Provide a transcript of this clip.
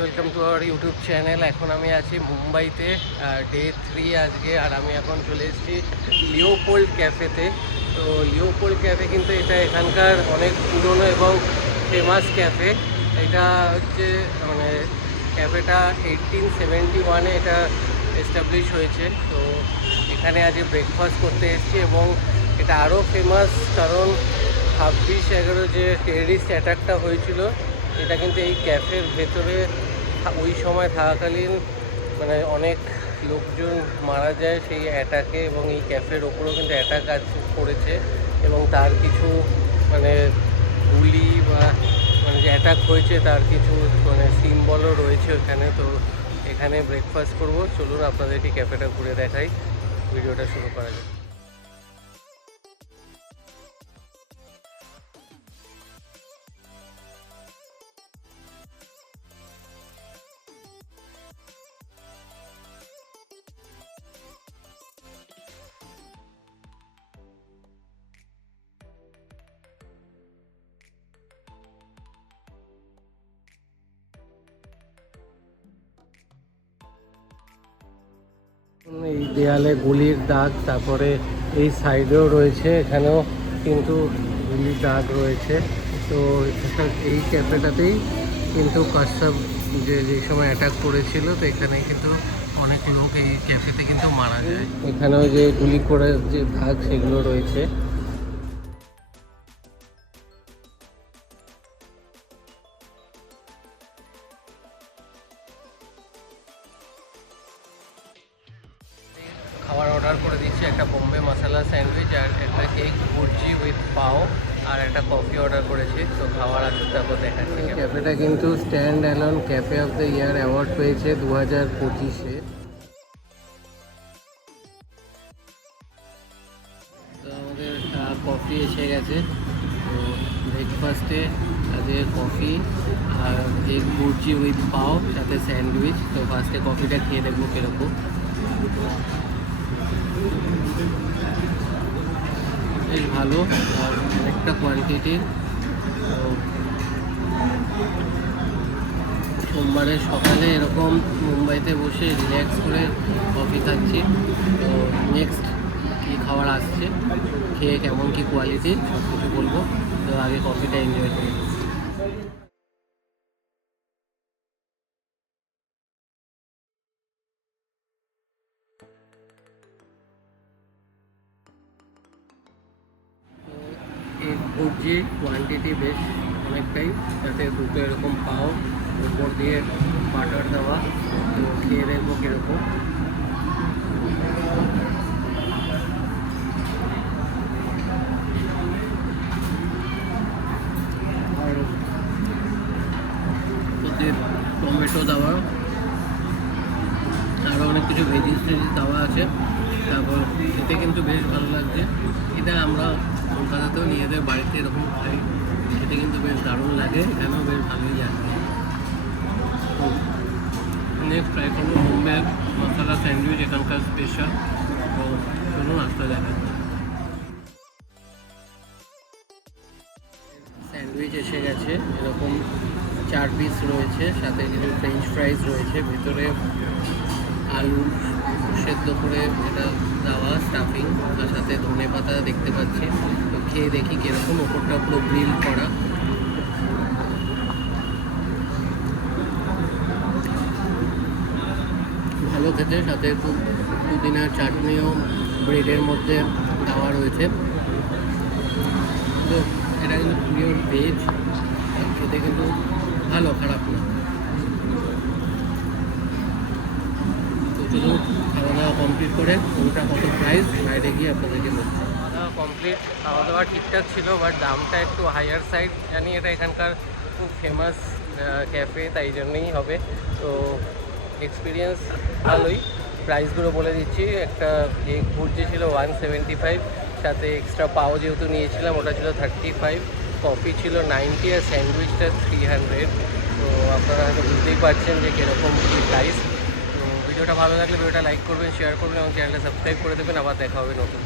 Welcome to our YouTube channel. এখন আমি আছি মুম্বাইতে, ডে 3 আজকে। আর আমি এখন চলে এসেছি লিওপোল্ড ক্যাফেতে। তো লিওপোল্ড ক্যাফে কিন্তু এটা এখানকার অনেক পুরনো এবং ফেমাস ক্যাফে। এটা হচ্ছে মানে ক্যাফেটা 1871-এ এটা এস্টাবলিশ হয়েছে। তো এখানে আজকে ব্রেকফাস্ট করতে এসেছি এবং এটা আরও ফেমাস কারণ 26/11 যে টেররিস্ট অ্যাটাকটা হয়েছিল এটা কিন্তু এই ক্যাফের ভেতরে ওই সময় থাকাকালীন মানে অনেক লোকজন মারা যায় সেই অ্যাটাকে, এবং এই ক্যাফের ওপরেও কিন্তু অ্যাটাক করেছে এবং তার কিছু মানে গুলি বা মানে যে অ্যাটাক হয়েছে তার কিছু মানে সিম্বলও রয়েছে ওখানে। তো এখানে ব্রেকফাস্ট করব, চলুন আপনাদেরকে ক্যাফেটা ঘুরে দেখাই। ভিডিওটা শুরু করা যাক। এই দেয়ালে গুলির দাগ, তারপরে এই সাইডেও রয়েছে, এখানেও কিন্তু গুলির দাগ রয়েছে। তো এই ক্যাফেটাতেই কিন্তু কাসাব যে সময় অ্যাটাক করেছিল, তো এখানে কিন্তু অনেক লোক এই ক্যাফেতে কিন্তু মারা যায়। এখানেও যে গুলি করে যে দাগ সেগুলো রয়েছে। খাবার অর্ডার করে দিচ্ছি, একটা বোম্বে মশলা স্যান্ডউইচ আর একটা এগ ভুর্জি উইথ পাও আর একটা কফি অর্ডার করেছি। তো খাবার আসলে তারপর দেখাচ্ছি। ক্যাফেটা কিন্তু stand alone cafe of the year award পেয়েছে 2025-এ। তো আমাদের কফি এসে গেছে। তো ব্রেকফাস্টে আজকে কফি আর এগ ভুর্জি উইথ পাও সাথে স্যান্ডউইচ। তো ফার্স্টে কফিটা খেয়ে দেখবো কীরকম। বেশ ভালো আর অনেকটা কোয়ান্টিটি। সোমবারের সকালে এরকম মুম্বাইতে বসে রিল্যাক্স করে কফি খাচ্ছি। তো নেক্সট কী খাবার আসছে, খেয়ে কেমন কী কোয়ালিটি সব কিছু বলবো। তো আগে কফিটা এনজয় করি। এগ ভুর্জির কোয়ান্টিটি বেশ অনেকটাই, যাতে দুটো এরকম পাও, উপর দিয়ে বাটার দেওয়া। তো খেয়ে দেখবো কীরকম। আর ওদের টমেটো দেওয়া, আরও অনেক কিছু ভেজিস দেওয়া আছে। তারপর খেতে কিন্তু বেশ ভালো লাগছে। এটা আমরা কলকাতাতেও নিজেদের বাড়িতে এরকম খাই, খেতে কিন্তু বেশ দারুণ লাগে। এখানেও বেশ ভালোই লাগে। নেক্সট ট্রাই করবো বোম্বে মশলা স্যান্ডউইচ, এখানকার স্পেশাল। তো চলুন আসতে দেখা। স্যান্ডউইচ এসে গেছে, এরকম 4 পিস রয়েছে, সাথে কিছু ফ্রেঞ্চ ফ্রাইজ রয়েছে, ভেতরে আলু সেদ্ধ করে এটা দেওয়া স্টাফিং, তার সাথে ধনে পাতা দেখতে পাচ্ছি। তো খেয়ে দেখি কীরকম। ওপরটা পুরো গ্রিল করা। ভালো খেতে, সাথে একটু পুদিনার চাটনিও ব্রেডের মধ্যে দেওয়া রয়েছে। তো এটা কিন্তু পিওর ভেজ, খেতে কিন্তু ভালো, খারাপ না। তো চলুন খাওয়া দাওয়া কমপ্লিট করে কোনটা কত প্রাইস বাইরে গিয়ে আপনাদেরকে বলছি। খাওয়া দাওয়া কমপ্লিট, খাওয়া দাওয়া ঠিকঠাক ছিল, বাট দামটা একটু হায়ার সাইড। জানি এটা এখানকার খুব ফেমাস ক্যাফে, তাই জন্যই হবে। তো এক্সপিরিয়েন্স ভালোই। প্রাইসগুলো বলে দিচ্ছি। একটা এগ ভুর্জি ছিল 175, সাথে এক্সট্রা পাও যেহেতু নিয়েছিলাম ওটা ছিল 35, কফি ছিল 90 আর স্যান্ডউইচটা 300। তো আপনারা হয়তো বুঝতেই পারছেন যে কীরকম প্রাইস। তো ভিডিওটা ভালো লাগলে ভিডিওটা লাইক করবেন, শেয়ার করবেন এবং চ্যানেলটা সাবস্ক্রাইব করে দেবেন। আবার দেখা হবে নতুন।